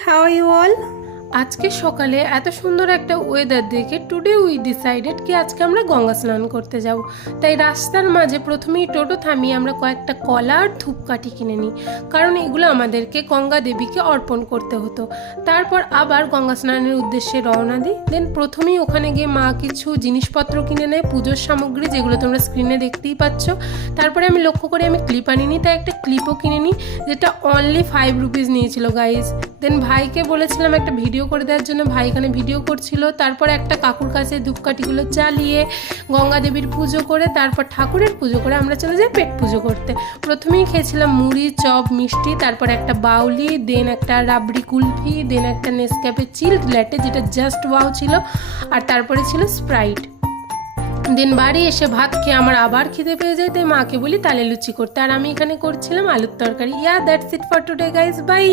how are you all? আজকে সকালে এত সুন্দর একটা ওয়েদার দেখে টুডে উই ডিসাইডেড কি আজকে আমরা গঙ্গা স্নান করতে যাব। তাই রাস্তার মাঝে প্রথমেই টোটো থামিয়ে আমরা কয়েকটা কলা আর ধূপকাঠি কিনে নিই, কারণ এগুলো আমাদেরকে গঙ্গা দেবীকে অর্পণ করতে হতো। তারপর আবার গঙ্গা স্নানের উদ্দেশ্যে রওনা দিই। দেন প্রথমেই ওখানে গিয়ে মা কিছু জিনিসপত্র কিনে নেয়, পুজোর সামগ্রী, যেগুলো তোমরা স্ক্রিনে দেখতেই পাচ্ছ। তারপরে আমি লক্ষ্য করে আমি ক্লিপ আনিনি, তাই একটা ক্লিপও কিনে নিই, যেটা অনলি 5 রুপিস নিয়েছিল গাইজ। দেন ভাইকে বলেছিলাম একটা ভিডিও করে দেওয়ার জন্য, ভাই এখানে ভিডিও করছিল। তারপর একটা কাকুর কাছে ধূপকাঠিগুলো জ্বালিয়ে গঙ্গা দেবীর পুজো করে তারপর ঠাকুরের পুজো করে আমরা চলে যাই পেট পুজো করতে। প্রথমেই খেয়েছিলাম মুড়ি, চপ, মিষ্টি, তারপর একটা বাউলি, দেন একটা রাবড়ি কুলফি, দেন একটা নেসক্যাফে চিল্ড ল্যাটে, যেটা জাস্ট ওয়াও ছিল, আর তারপরে ছিল স্প্রাইট। দেন বাড়ি এসে ভাত খেয়ে আমার আবার খিদে পেয়ে যায়, তাই মাকে বলি তালে লুচি করতে, আর আমি এখানে করছিলাম আলুর তরকারি। That's it for today guys, by.